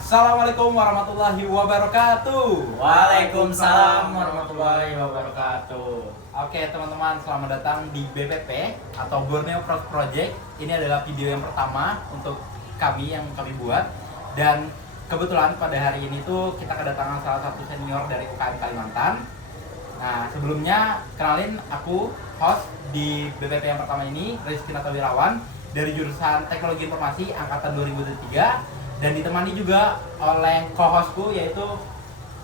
Assalamualaikum warahmatullahi wabarakatuh. Waalaikumsalam warahmatullahi wabarakatuh. Oke teman-teman, selamat datang di BPP atau Borneo Proud Project. Ini adalah video yang pertama untuk kami yang kami buat. Dan kebetulan pada hari ini tuh kita kedatangan salah satu senior dari UKM Kalimantan. Nah sebelumnya kenalin, aku host di BPP yang pertama ini, Rizky Natawirawan dari jurusan Teknologi Informasi Angkatan 2003. Dan ditemani juga oleh co-hostku yaitu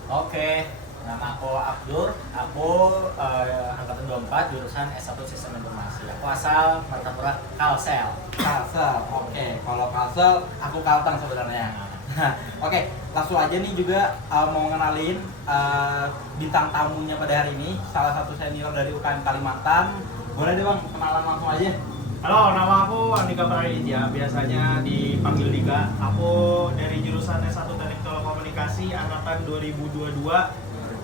Nama aku Abdur. Aku angkatan 24 jurusan S1 Sistem Informasi. Aku asal Martapura, Kalsel. Kalsel. Oke, kalau Kalsel aku Kalteng sebenarnya. Oke, langsung aja nih juga mau ngenalin bintang tamunya pada hari ini, salah satu senior dari UKM Kalimantan. Boleh deh Bang, kenalan langsung aja. Halo, nama aku Andika Praditya, biasanya dipanggil Dika. Aku dari jurusan S1 Teknik Telekomunikasi angkatan 2022.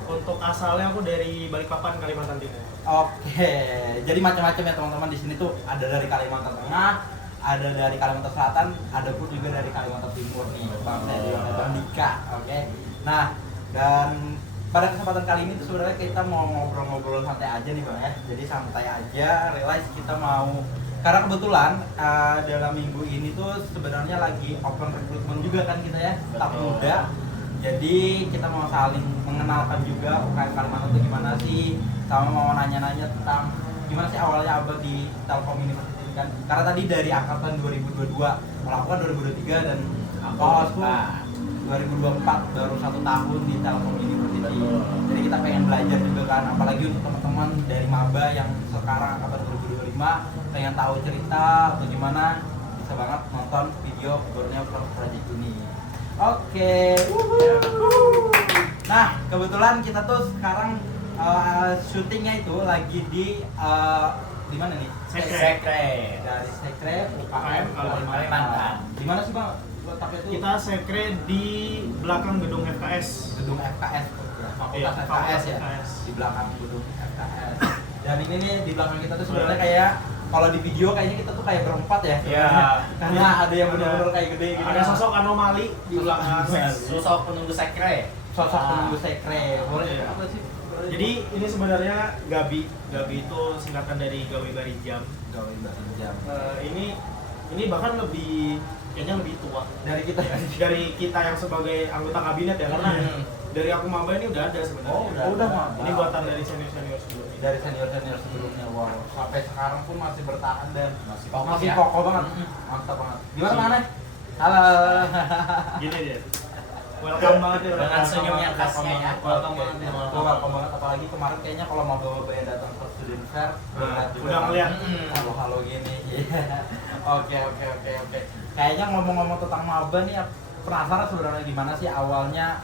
Untuk asalnya aku dari Balikpapan, Kalimantan Timur. Oke, jadi macam-macam ya teman-teman, di sini tuh ada dari Kalimantan Tengah, ada dari Kalimantan Selatan, ada pun juga dari Kalimantan Timur nih, Bang Teddy dan Bang Dika. Oke. Nah, dan pada kesempatan kali ini tuh sebenarnya kita mau ngobrol-ngobrol santai aja nih Bang ya. Jadi santai aja, realize kita mau, karena kebetulan dalam minggu ini tuh sebenarnya lagi open recruitment juga kan kita ya, staff muda. Jadi kita mau saling mengenalkan juga UKM Kalimantan itu gimana sih, sama mau nanya-nanya tentang gimana sih awalnya Abang di Telkom University ini kan. Karena tadi dari angkatan 2022, kalau aku kan 2023 dan aku 2024 baru 1 tahun di Telkom University. Jadi kita pengen belajar juga kan, apalagi untuk teman-teman dari maba yang sekarang angkatan 2025 pengen tahu cerita atau gimana, bisa banget nonton video Borneo Proud Project ini. Oke. Nah kebetulan kita tuh sekarang syutingnya itu lagi di mana nih? Sekre. Dari Sekre UKM Kalimantan. Di mana sih Bang? Letaknya tuh? Kita sekre di belakang gedung FKS. Gedung FKS, Fakultas FKS ya, di belakang gedung FKS. Dan ini nih di belakang kita tuh sebenarnya kayak, kalau di video kayaknya kita tuh kayak berempat ya. Iya. Karena ada yang benar-benar kayak gede gitu. Ada sosok anomali di belakang. Sosok penunggu sekre. Sosok penunggu sekre. Boleh Iya. apa sih? Jadi ini sebenarnya Gabi. Gabi itu singkatan dari Gawe Barijam. gawe bahasa jam. Ini bahkan kayaknya lebih tua Dari kita. dari kita yang sebagai anggota kabinet ya, karena dari aku maba ini udah ada sebenarnya. Oh, udah maba. Ini buatan dari senior sebelumnya. Dari senior-senior sebelumnya, wow, sampai sekarang pun masih bertahan dan Masih kokoh ya. kokoh banget. Mantap banget. Gimana Bang Aneh? Halo. Gini dia. Welcome banget ya. Dengan senyum yang khasnya ya. Welcome banget ya. Welcome banget, apalagi kemarin kayaknya kalau mau bawa yang datang ke student fair, Udah ngeliat. halo gini. Oke. Kayaknya ngomong-ngomong tentang maba nih, penasaran sebenarnya gimana sih awalnya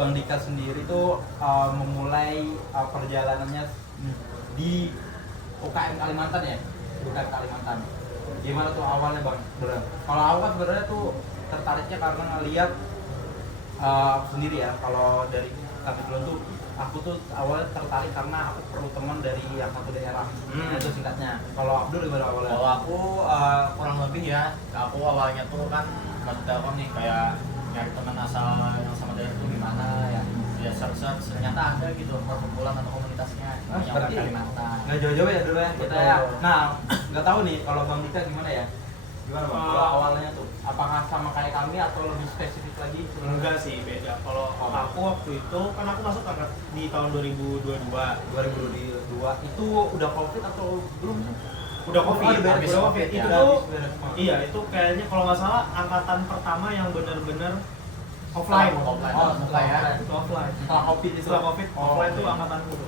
Bang Dika sendiri tuh memulai perjalanannya di UKM Kalimantan ya, UKM Kalimantan. Gimana tuh awalnya Bang? Kalau aku kan sebenarnya tuh tertariknya karena ngeliat aku sendiri ya. Kalau dari kami dulu tuh, aku tuh awalnya tertarik karena aku perlu teman dari yang satu daerah. Itu singkatnya. Kalau Abdul gimana awalnya? Kalau aku kurang lebih ya, aku awalnya tuh kan masuk Telkom nih, kayak nyari teman asal yang sama daerah itu gimana ya. Ya search ternyata ada gitu perkumpulan atau komunitasnya yang Berarti Kalimantan. nggak jauh-jauh ya dulu ya kita Betul. ya. Nah, nggak tahu nih kalau Bang Dika gimana ya? Gimana Bang? Kalau awalnya tuh, apakah sama kayak kami atau lebih spesifik lagi? Enggak sih, beda. Kalau aku waktu itu kan aku masuk di tahun 2022. 2022 itu udah COVID atau belum? Udah COVID, habis udah COVID COVID. ya. Itu tuh iya, itu kayaknya kalau nggak salah angkatan pertama yang benar-benar offline. Offline. Oh, Offline ya. Itu offline. Setelah COVID itu. Setelah COVID, offline tuh angkatan dulu.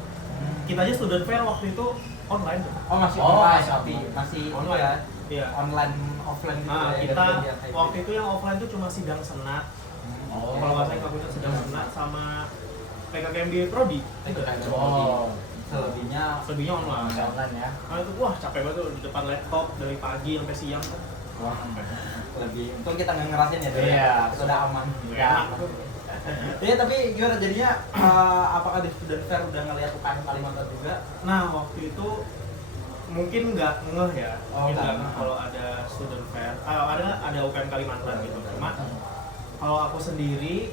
Kita aja student fair waktu itu online tuh. Oh, masih Oh, online, masih tapi masih online. ya. Iya. Online offline gitu Nah, ya. kita gantian hybrid. waktu itu yang offline tuh cuma sidang senat. Oh. Kalau nggak salah yang aku sidang senat sama PKKMB Prodi. itu kan. Oh. Selebihnya Selebihnya online. Online ya. Nah itu wah capek banget tuh di depan laptop dari pagi sampai siang kan. wah, lebih untung kita nggak ngerasain ya. Iya. Kita udah aman. Ya. Iya, tapi gimana jadinya, apakah di student fair udah ngeliat UKM Kalimantan juga? Nah waktu itu mungkin nggak ngeh ya, Oh, mungkin nggak nggak ngeh ngeh. kalau ada student fair, ada UKM Kalimantan gitu. Cuma Kalau aku sendiri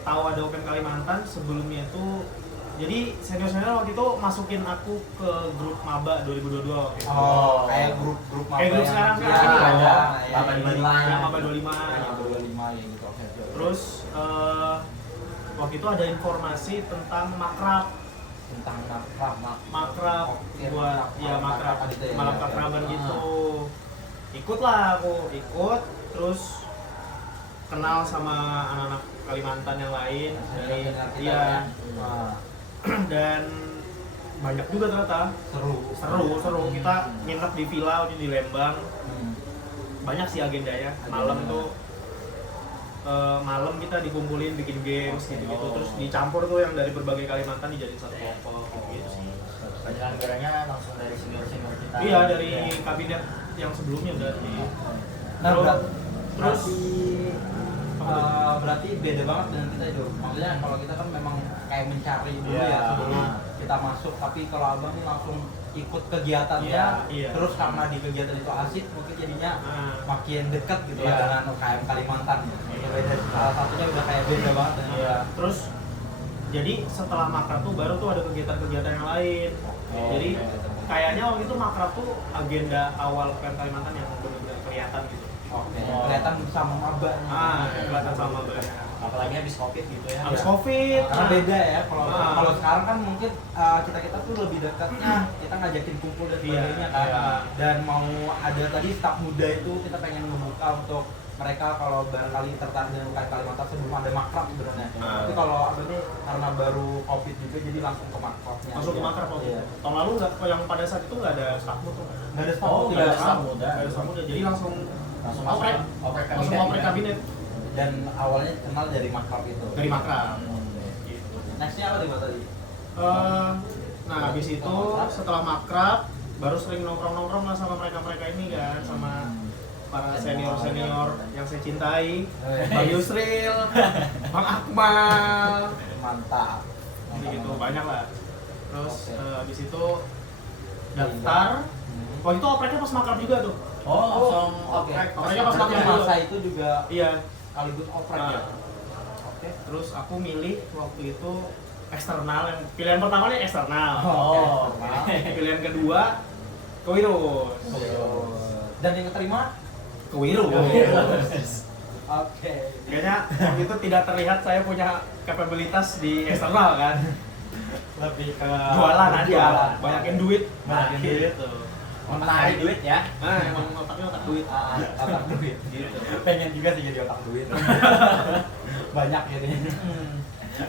tahu ada Open Kalimantan sebelumnya itu, jadi senior waktu itu masukin aku ke grup maba 2022 waktu itu. Oh, kayak grup Kayak grup sekarang kan ini ini loh. ada Maba 25. Ya, maba 25 Maba gitu. 25 ya gitu. Oke. Terus waktu itu ada informasi tentang makrab tentang makrab Oke, buat ya makrab gitu ya, malam ya, kakraban ya. gitu. Ikutlah aku terus kenal sama anak-anak Kalimantan yang lain dari Iya. dan banyak juga ternyata seru kita nginep di villa di Lembang. Banyak sih agendanya malam tuh. Malam kita dikumpulin bikin games gitu-gitu, terus dicampur tuh yang dari berbagai Kalimantan dijadiin satu kelompok gitu sih. Penyelenggaranya langsung dari senior-senior kita. Iya, dari kabinet yang sebelumnya berarti. Nah, Terus berarti beda banget dengan kita itu. Maksudnya kalau kita kan memang kayak mencari dulu Iya. ya sebelum kita masuk, tapi kalau abang ini langsung ikut kegiatannya, Iya. terus karena di kegiatan itu asik, mungkin jadinya makin dekat gitu Iya. lah dengan UKM Kalimantan. Beda, salah satunya udah kayak beda banget dengan Iya. Terus jadi setelah makrab tuh baru tuh ada kegiatan-kegiatan yang lain. Oh, Jadi oke. kayaknya waktu itu makrab tuh agenda awal UKM Kalimantan yang benar-benar kelihatan gitu. Oke, kelihatan sama maba. Kelihatan sama banyak. Apalagi habis Covid gitu ya. Habis Covid. Karena beda ya, Ah. kalau sekarang kan mungkin kita tuh lebih dekatnya, kita ngajakin kumpul dan sebagainya kan. Iya. Dan mau ada tadi staf muda itu kita pengen membuka untuk mereka kalau barangkali tertarik dengan UKM Kalimantan sebelum ada makrab sebenarnya. Tapi kalau ini karena baru Covid juga jadi langsung ke makrabnya. Masuk ke makrab waktu Iya. itu. Tahun lalu yang pada saat itu nggak ada staff tuh. Nggak ada staf Oh, muda. nggak ada staf muda. Nggak ada staff muda. Jadi langsung Langsung oprek oprek langsung kabinet. oprek kabinet Dan awalnya kenal dari makrab itu. dari makrab. Gitu. Nextnya apa tiba tadi? Nah, habis itu setelah makrab baru sering nongkrong-nongkrong lah sama mereka-mereka ini kan, sama para senior-senior yang saya cintai, Bang Yusril, Bang Akmal, Mantap. gitu banyak lah. Terus Oke. habis itu daftar. Waktu itu opreknya pas makrab juga tuh. Oh, langsung Oke. oprek. Opreknya pas Berarti makrab masa itu juga Iya. sekaligus oprek ya. Nah, Oke. terus aku milih waktu itu eksternal, yang pilihan pertama nih eksternal. Oh, Oke. Pilihan kedua Kewirus. Dan yang keterima? Kewirus. Oke. Kayaknya waktu itu tidak terlihat saya punya kapabilitas di eksternal kan. Lebih ke Jualan aja, jualan. banyakin duit. Banyakin duit. menarik duit ya. Nah, emang otaknya otak duit. Otak duit. Gitu. Pengen juga sih jadi otak duit. Banyak gitu.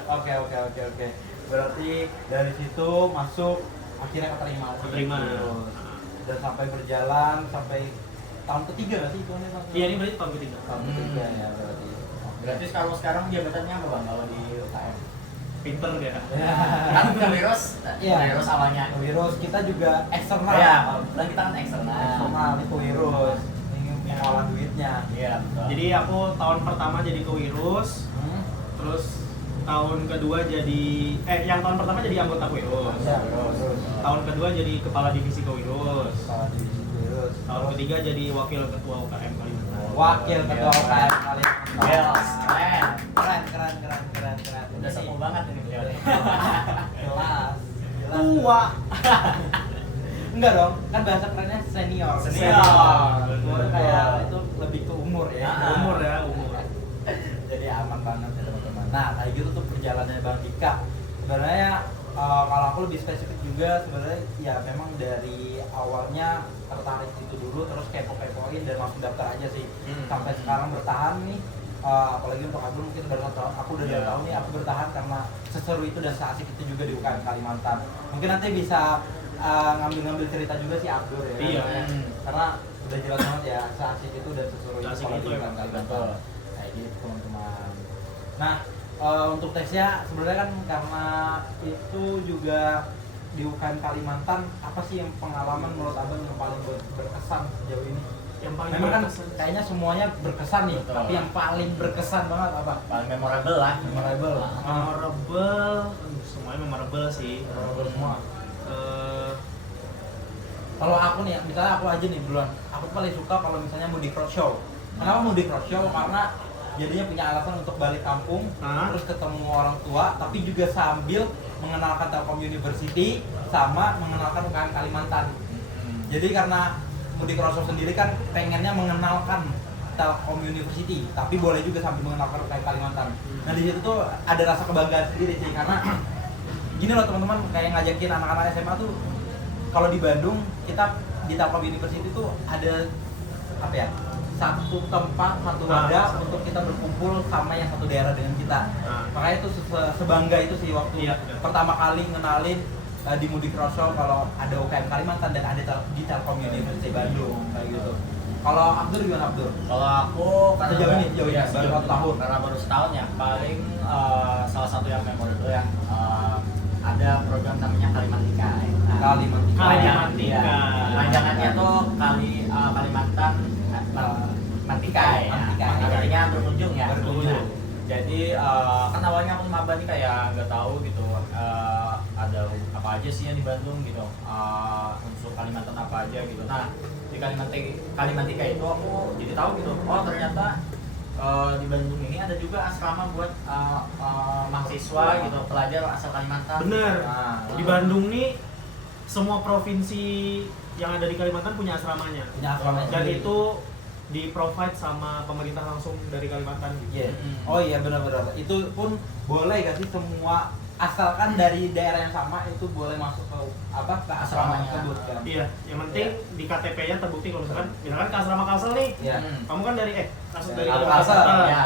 Oke. Berarti dari situ masuk akhirnya keterima. Keterima. Dan sampai berjalan sampai tahun ketiga nggak sih itu? Iya, ini berarti tahun ketiga. Tahun ketiga ya berarti. Berarti kalau sekarang jabatannya apa bang kalau di UKM? Pinter dia. Kan Kewirus, Iya. Kewirus awalnya. Wirus kita juga eksternal. Iya, dan kita kan eksternal. Eksternal itu Wirus. Ini mengolah duitnya. Iya, betul. Jadi aku tahun pertama jadi Kewirus, terus tahun kedua jadi yang tahun pertama jadi anggota Kewirus. Ya, terus Tahun kedua jadi kepala divisi Kewirus. kepala divisi Wirus. Tahun ketiga jadi wakil ketua UKM Kalimantan. Wakil ketua UKM Kalimantan. Yes, keren. Keren. Udah sepuh banget ini beliau nih. Jelas. Tua. Enggak dong, kan bahasa kerennya senior. Senior. Itu kayak itu lebih ke umur ya. Umur ya, umur. Jadi aman banget ya teman-teman. Nah, kayak gitu tuh perjalanannya Bang Dika. Sebenarnya kalau aku lebih spesifik juga sebenarnya ya memang dari awalnya tertarik itu dulu terus kepo-kepoin dan langsung daftar aja sih. Sampai sekarang bertahan nih. Apalagi untuk aku mungkin aku udah 2 tahun nih aku bertahan karena seseru itu dan seasik itu juga di UKM Kalimantan. Mungkin nanti bisa ngambil cerita juga sih Abdur ya. Iya. Karena udah jelas banget ya seasik itu dan seseru itu Seasik kalau itu di ya, UKM Kalimantan. betul. Kayak gitu teman-teman. Nah, untuk tesnya sebenarnya kan karena itu juga di UKM Kalimantan, apa sih yang pengalaman menurut Abang yang paling berkesan sejauh ini? Yang paling Memang kan berkesan. kayaknya semuanya berkesan nih, Betul. tapi yang paling berkesan banget apa? Paling memorable lah. Memorable. Memorable, semuanya memorable sih. Memorable semua. Eh, Kalau aku nih, misalnya aku aja nih duluan, aku paling suka kalau misalnya mudik roadshow. Kenapa mudik roadshow? Karena jadinya punya alasan untuk balik kampung, Hah? terus ketemu orang tua, tapi juga sambil mengenalkan Telkom University sama mengenalkan UKM Kalimantan. Jadi karena Mudik Roadshow sendiri kan pengennya mengenalkan Telkom University, tapi boleh juga sambil mengenalkan UKM Kalimantan. Nah di situ tuh ada rasa kebanggaan sendiri sih, karena gini loh teman-teman, kayak ngajakin anak-anak SMA tuh kalau di Bandung kita di Telkom University tuh ada apa ya, satu tempat, satu wadah untuk kita berkumpul sama yang satu daerah dengan kita. Makanya itu sebangga itu sih waktu pertama kali ngenalin di Mudik Roadshow kalau ada UKM Kalimantan dan ada di Telkom University Bandung kayak gitu. Kalau Abdur gimana Abdur? Kalau aku kan Sejauh ini, baru sejauh 1 tahun. Karena baru setahun ya, paling salah satu yang memorable ya, ada program namanya Kalimantika. Nah, Kalimantika. Kalimantika. Panjangannya tuh Kalimantan Mantika ya. Mantika. Artinya berkunjung ya. Berkunjung. Jadi kan awalnya aku maba nih kayak nggak tahu gitu ada apa aja sih yang di Bandung gitu, unsur Kalimantan apa aja gitu. Nah di Kalimantika itu aku jadi tahu gitu, oh ternyata di Bandung ini ada juga asrama buat mahasiswa gitu, pelajar asal Kalimantan. Bener. Nah, Di Bandung nih semua provinsi yang ada di Kalimantan punya asramanya. punya asrama Dan sendiri. itu di-provide sama pemerintah langsung dari Kalimantan gitu. Iya. Oh iya benar-benar. Itu pun boleh gak sih semua asalkan dari daerah yang sama itu boleh masuk ke ke asrama Asramanya. tersebut kan? Iya, yang penting di KTP-nya terbukti kalau misalkan ke asrama Kalsel nih. Iya. Kamu kan dari dari Kalsel. Kalsel. Ya.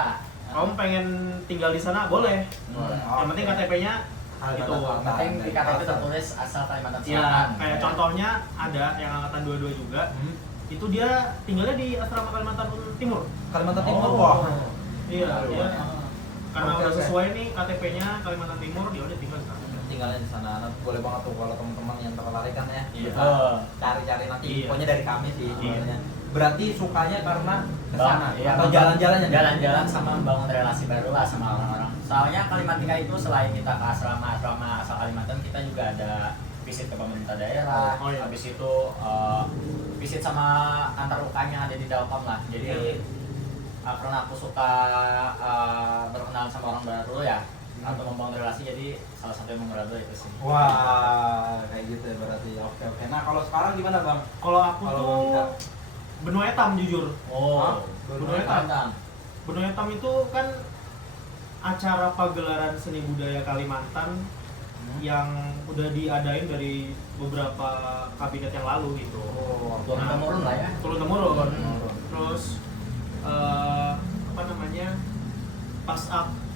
Kamu pengen tinggal di sana boleh. Yang penting KTP-nya Kalimantan itu. Selatan. Penting di KTP tertulis asal Kalimantan Iya, Selatan. kayak contohnya ada yang angkatan 22 juga. Itu dia tinggalnya di asrama Kalimantan Timur. Kalimantan Timur, Oh. wah. Iya, iya. Karena Oke, udah oke. sesuai nih KTP-nya Kalimantan Timur, dia udah tinggal di sana. Tinggalnya di sana. Nah, boleh banget tuh kalau teman-teman yang tertarik kan ya. Iya. Bisa cari-cari nanti Iya. infonya dari kami sih Iya. sebenarnya. Berarti sukanya karena ke sana Iya, atau jalan-jalan ya? jalan-jalan sama membangun relasi baru lah sama orang-orang. Soalnya Kalimantika itu selain kita ke asrama asal Kalimantan, kita juga ada visit ke pemerintah daerah. Oh, iya. Habis itu visit sama kantor UKM yang ada di Telkom lah. Jadi karena aku suka berkenalan sama orang baru ya, atau membangun relasi, jadi salah satu yang memorable itu sih. Wah, kayak gitu ya berarti. Oke oke. Nah, kalau sekarang gimana, Bang? Kalau aku Kalau tuh kita benua hitam jujur. Oh, Benua Hitam. Benua Hitam itu kan acara pagelaran seni budaya Kalimantan yang udah diadain dari beberapa kabinet yang lalu gitu. Oh, turun temurun lah ya. Turun temurun. Turun-temurun. Terus apa namanya? Pas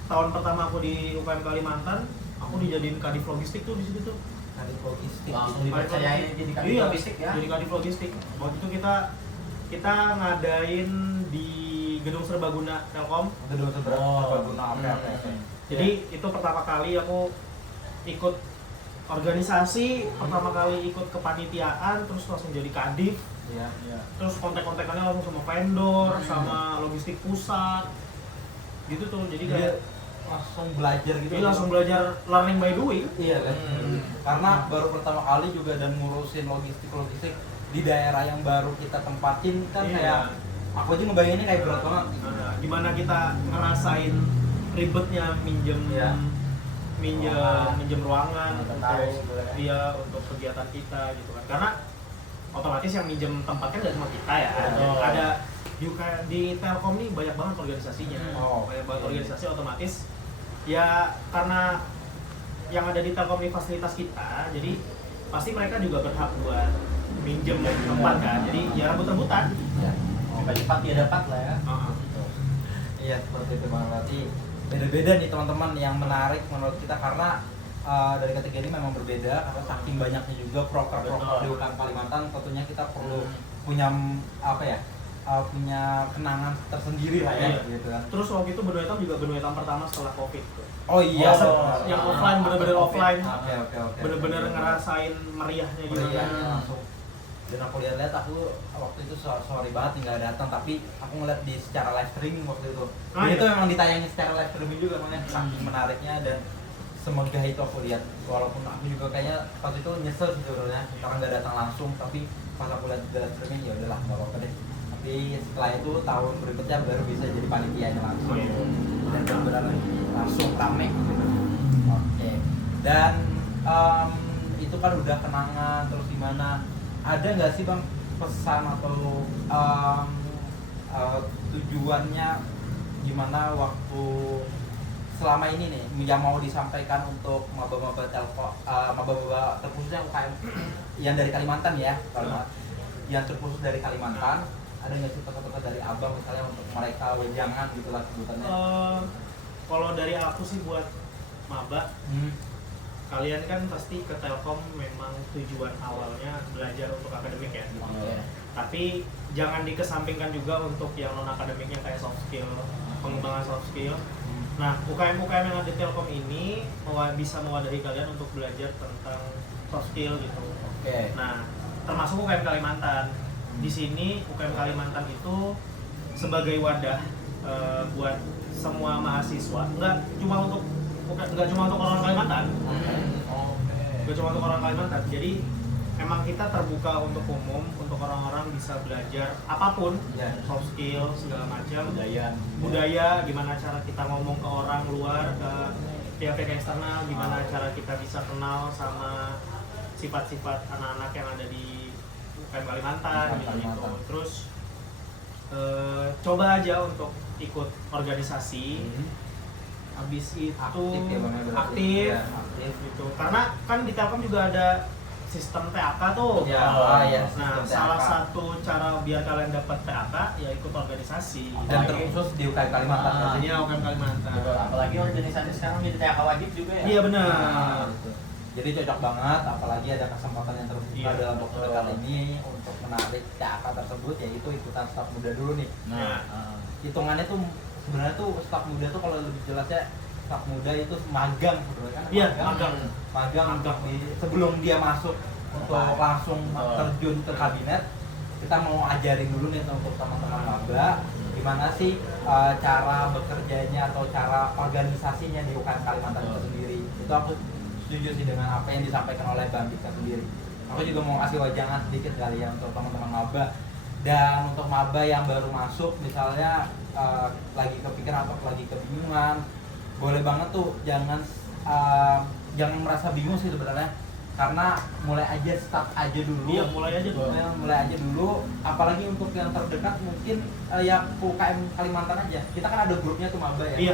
tahun pertama aku di UKM Kalimantan, aku dijadiin kadif logistik tuh di situ tuh. kadif logistik. Langsung dipercayain jadi kadif Iya, logistik ya. Jadi kadif logistik. Waktu itu kita ngadain di Gedung Serbaguna Telkom. Gedung Serbaguna. Oke oke oke. Jadi itu pertama kali aku ikut organisasi, pertama kali ikut kepanitiaan, terus langsung jadi kadif, Iya. terus kontak-kontakannya langsung sama vendor, sama logistik pusat, gitu tuh. Jadi kayak langsung belajar gitu. jadi langsung belajar learning by doing. Iya kan. Karena baru pertama kali juga dan ngurusin logistik di daerah yang baru kita tempatin kan Iya. kayak aku aja ngebayanginnya kayak berat banget. Nah, gimana kita ngerasain ribetnya minjem Iya. minjem ruangan Inventaris untuk gitu ya. iya untuk kegiatan kita gitu kan, karena otomatis yang minjem tempat kan nggak cuma kita ya, Oh. ada di Telkom nih banyak banget organisasinya. Oh. Banyak banget organisasi, otomatis ya karena yang ada di Telkom ini fasilitas kita, jadi pasti mereka juga berhak buat minjem tempat kan, jadi ya rebut-rebutan. Iya. Cepat dia dapat lah ya. Iya seperti itu Bang. Berarti beda-beda nih teman-teman yang menarik menurut kita karena dari ketiga ini memang berbeda karena saking banyaknya juga proker-proker Betul. di UKM Kalimantan, tentunya kita perlu punya punya kenangan tersendiri lah ya Iya. gitu kan. Terus waktu itu benua hitam juga benua hitam pertama setelah COVID tuh. Oh iya, yang offline, bener-bener offline. Oke. Bener-bener ngerasain meriahnya gitu. Meriahnya langsung. Dan aku lihat aku waktu itu sorry banget nggak datang, tapi aku ngeliat di secara live streaming waktu itu. Ah, Dan iya. itu memang ditayangin secara live streaming juga, makanya saking menariknya dan semegah itu aku lihat. Walaupun aku juga kayaknya pas itu nyesel sih sebenarnya karena nggak datang langsung, tapi pas aku lihat di live streaming ya udahlah nggak apa-apa deh. Aku setelah itu tahun berikutnya baru bisa jadi panitianya langsung. Dan benar-benar langsung rame gitu. Oke. Dan itu kan udah kenangan terus gimana? Ada nggak sih Bang pesan atau tujuannya gimana waktu selama ini nih yang mau disampaikan untuk maba-maba telco, maba-maba terkhususnya UKM yang dari Kalimantan ya, yang terkhusus dari Kalimantan, ada nggak sih pesan-pesan dari Abang misalnya untuk mereka wejangan gitulah sebutannya? Kalau dari aku sih buat maba, kalian kan pasti ke Telkom memang tujuan awalnya belajar untuk akademik ya. Tapi jangan dikesampingkan juga untuk yang non akademiknya kayak soft skill, pengembangan soft skill. Nah, UKM-UKM yang ada di Telkom ini bisa mewadahi kalian untuk belajar tentang soft skill gitu. Nah, termasuk UKM Kalimantan. Di sini UKM Kalimantan itu sebagai wadah buat semua mahasiswa. Nggak cuma untuk orang Kalimantan. Nggak cuma untuk orang Kalimantan. Jadi emang kita terbuka untuk umum, untuk orang-orang bisa belajar apapun, soft skill segala macam, budaya, gimana cara kita ngomong ke orang luar, ke pihak-pihak eksternal, gimana cara kita bisa kenal sama sifat-sifat anak-anak yang ada di UKM Kalimantan gitu. Terus coba aja untuk ikut organisasi. Habis itu aktif gitu. Karena kan di Telkom juga ada sistem PAK tuh. Nah, salah satu cara biar kalian dapat PAK ya ikut organisasi. Dan terkhusus di UKM Kalimantan. Iya, UKM Kalimantan. Apalagi organisasi sekarang jadi PAK wajib juga ya. Iya benar. Jadi cocok banget, apalagi ada kesempatan yang terbuka dalam waktu dekat ini untuk menarik PAK tersebut, yaitu ikutan staf muda dulu nih. Hitungannya tuh sebenarnya tuh staf muda tuh kalau lebih jelasnya staf muda itu magang sebenarnya kan? Iya, magang untuk sebelum dia masuk untuk langsung terjun ke kabinet, kita mau ajarin dulu nih untuk teman-teman maba gimana sih cara bekerjanya atau cara organisasinya di UKM Kalimantan itu sendiri. Itu aku setuju sih dengan apa yang disampaikan oleh Bang Dika sendiri. Aku juga mau kasih wajangan sedikit kali ya untuk teman-teman maba. Dan untuk maba yang baru masuk misalnya lagi kepikiran atau lagi kebingungan, boleh banget tuh jangan merasa bingung sih sebenarnya, karena mulai aja start aja dulu. Iya, mulai aja dulu. Apalagi untuk yang terdekat mungkin ya UKM Kalimantan aja. Kita kan ada grupnya tuh maba ya. Iya.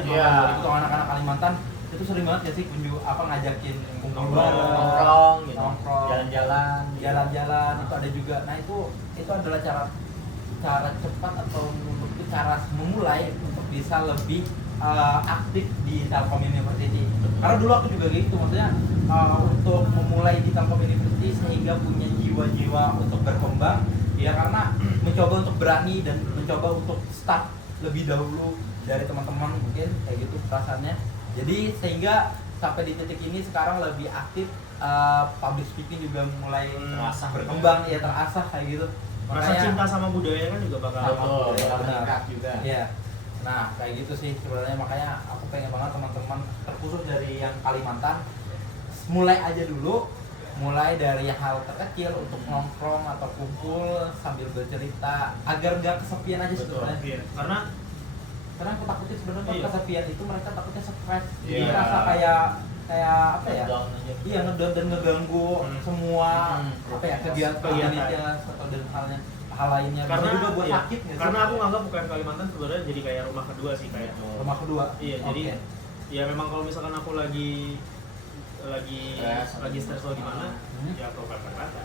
Itu anak-anak Kalimantan itu sering banget ya sih ngajakin nongkrong gitu, jalan-jalan itu ada juga. Nah itu adalah cara cepat atau cara memulai untuk bisa lebih aktif di Telkom University. Karena dulu aku juga gitu, maksudnya untuk memulai di Telkom University sehingga punya jiwa-jiwa untuk berkembang ya, karena mencoba untuk berani dan mencoba untuk start lebih dahulu dari teman-teman mungkin kayak gitu perasaannya. Jadi sehingga sampai di titik ini sekarang lebih aktif, public speaking juga mulai berkembang ya, terasah kayak gitu. Rasa cinta sama budaya kan juga bakal meningkat juga. Iya. Nah kayak gitu sih sebenarnya, makanya aku pengen banget teman-teman terkhusus dari yang Kalimantan mulai aja dulu, mulai dari hal terkecil untuk nongkrong atau kumpul sambil bercerita agar nggak kesepian aja sebenarnya. Karena aku takutnya sebenarnya kesepian itu mereka takutnya stres, merasa kayak apa ya? Iya, ngedown dan ngeganggu semua apa ya kegiatan atau dan hal lainnya. Karena juga buat sakit nggak sih? Karena aku nganggap bukan Kalimantan sebenarnya jadi kayak rumah kedua sih kayak. Rumah kedua. Iya, jadi ya memang kalau misalkan aku lagi stres atau gimana, ya ke Kalimantan.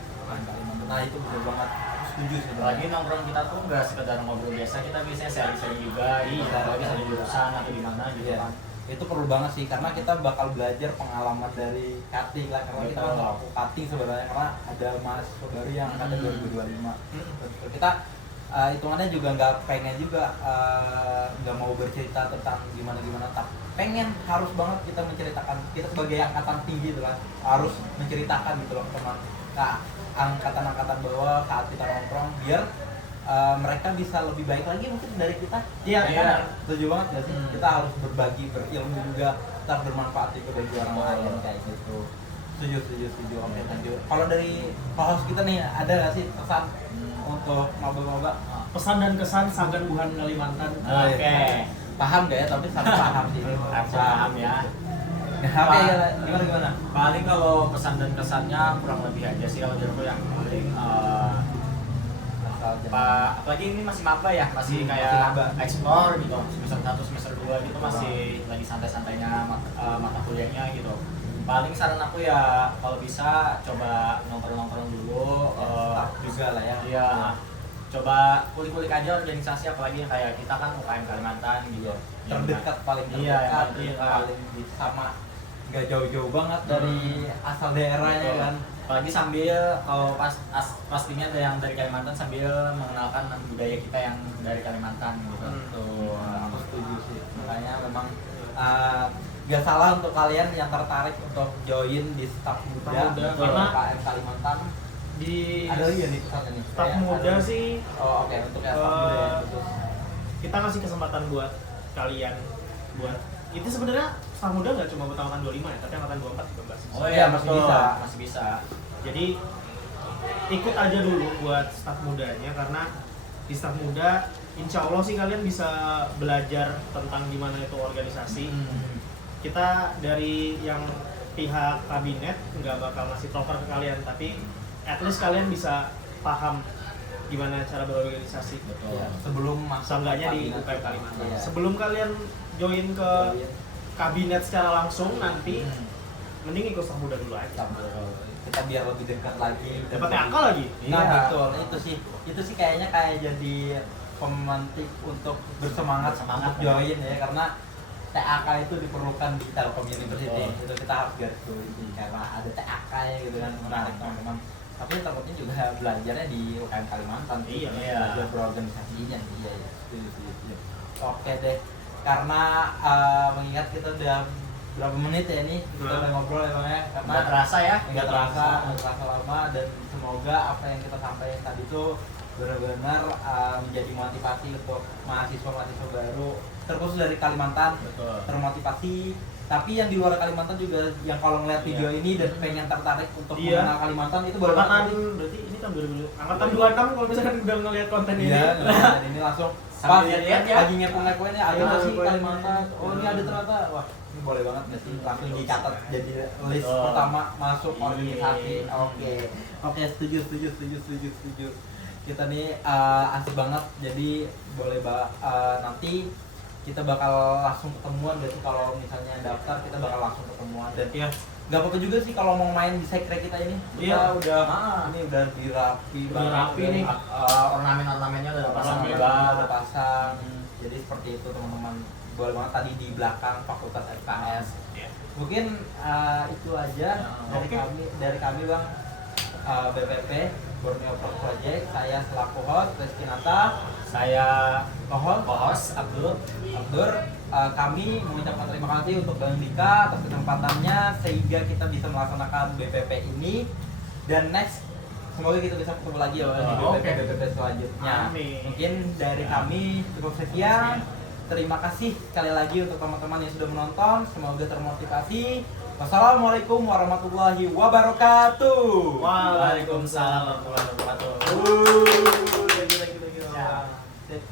Nah itu betul banget, setuju sih. Lagi nongkrong kita tuh nggak sekedar ngobrol biasa, kita biasanya sharing juga, lagi ada jurusan atau gimana gitu kan. Itu perlu banget sih, karena kita bakal belajar pengalaman dari cutting lah, karena kita kan melakukan cutting sebenarnya, karena ada mahasiswa baru yang angkatan 2025. Kita hitungannya juga nggak pengen juga nggak mau bercerita tentang gimana tak pengen, harus banget kita menceritakan, kita sebagai angkatan tinggi itu kan harus menceritakan gitu loh teman angkatan bawah saat kita nongkrong, biar mereka bisa lebih baik lagi mungkin dari kita. Iya. Setuju banget gak sih? Kita harus berbagi, berilmu juga, tetap bermanfaat juga bagi orang lain kayak gitu. Setuju. Oke, lanjut. Kalau dari host kita nih, ada gak sih pesan untuk maba-maba pesan dan kesan Sagan Buhan Kalimantan. Oke. Paham gak ya? Tapi satu paham sih. Paham ya. Oke, gimana? Paling kalau pesan dan kesannya kurang lebih aja sih kalau dari aku yang paling apalagi ini masih maba ya, masih kayak masih maba. explore gitu, semester 1, semester 2 gitu masih lagi santai-santainya mata kuliahnya gitu. Paling saran aku ya kalau bisa coba nongkrong-nongkrong dulu, juga lah ya. iya, coba kulik-kulik aja organisasi, apalagi yang kayak kita kan UKM Kalimantan gitu. Terdekat paling Iya, terdekat, yang paling sama, nggak jauh-jauh banget dari asal daerahnya Betul. kan. Apalagi sambil kalau pastinya ada yang dari Kalimantan sambil mengenalkan budaya kita yang dari Kalimantan gitu. Tuh, aku setuju sih. Makanya memang nggak salah untuk kalian yang tertarik untuk join di staf muda Karena UKM Kalimantan. di Ada lagi ya nih pusatnya nih. staf Kayak muda ada- sih Oh oke, untuk yang staf muda ya. kita ngasih kesempatan buat kalian buat itu sebenarnya staf muda nggak cuma buat angkatan 25 ya, tapi angkatan 24 juga bisa. Oh Iya, iya, masih betul. bisa. Masih bisa. Jadi ikut aja dulu buat staf mudanya, karena di staf muda insya Allah sih kalian bisa belajar tentang gimana itu organisasi. Kita dari yang pihak kabinet nggak bakal ngasih proper ke kalian, tapi at least kalian bisa paham gimana cara berorganisasi. Betul. Iya, sebelum masuk Seenggaknya di kabinet. UKM Kalimantan. Iya. Sebelum kalian join ke Join. kabinet secara langsung nanti, mending ikut staf muda dulu aja. Kita biar lebih dekat lagi. Dapat akal lagi. Nah Iya. betul, itu sih kayaknya kayak jadi pemantik untuk bersemangat Bersemangat, untuk join ya, karena TAK itu diperlukan di Telkom University. Betul. Itu kita harus garis bawahi karena ada TAK ya gitu kan, menarik teman-teman. Tapi takutnya juga belajarnya di UKM Kalimantan. Iya. Belajar berorganisasinya. Iya ya. Setuju. Oke deh. Karena mengingat kita udah berapa menit ya ini kita udah ngobrol ya Bang ya, karena Nggak terasa ya? nggak terasa lama, dan semoga apa yang kita sampaikan tadi itu benar-benar menjadi motivasi untuk mahasiswa-mahasiswa baru terkhusus dari Kalimantan Betul. termotivasi, tapi yang di luar Kalimantan juga yang kalau ngeliat video ini dan pengen tertarik untuk Iya. mengenal Kalimantan itu boleh Angkatan banget. berarti ini tahun 2000. Angkatan 26 kalau misalkan udah ngeliat konten ini. Iya, dan ini langsung Sambil pas lihat ya. lagi ngepo-ngepoin ada nggak sih Ngepo-ngepoin. Kalimantan? Oh ini ada ternyata, wah ini boleh banget nggak sih, langsung dicatat jadi list Betul. pertama masuk Iya. organisasi. Oke, setuju. Kita nih asik banget, jadi boleh nanti kita bakal langsung ketemuan, berarti kalau misalnya daftar kita bakal langsung ketemuan, dan Iya. nggak apa-apa juga sih kalau mau main di sekre kita ini. Kita Iya. udah ini udah dirapi Udah rapi nih. Ornamen-ornamennya udah pasang Ornamen. juga. udah pasang. Jadi seperti itu teman-teman. Boleh banget tadi di belakang Fakultas FKS. Iya. Mungkin itu aja dari Oke. kami Bang, BPP Borneo Pro Project. Saya selaku host Rizky Nata, Saya co-host co-host Abdul. kami mengucapkan terima kasih untuk Bang Dika atas kesempatannya sehingga kita bisa melaksanakan BPP ini, dan next semoga kita bisa ketemu lagi ya Bang, di Oke. BPP selanjutnya. Amin. Mungkin dari kami cukup sekian. Terima kasih sekali lagi untuk teman-teman yang sudah menonton, semoga termotivasi. Wassalamualaikum warahmatullahi wabarakatuh. Waalaikumsalam warahmatullahi wabarakatuh. Lagi.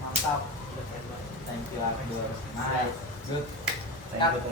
Mantap. Thank you Abdur. Nice. Good. Thank you.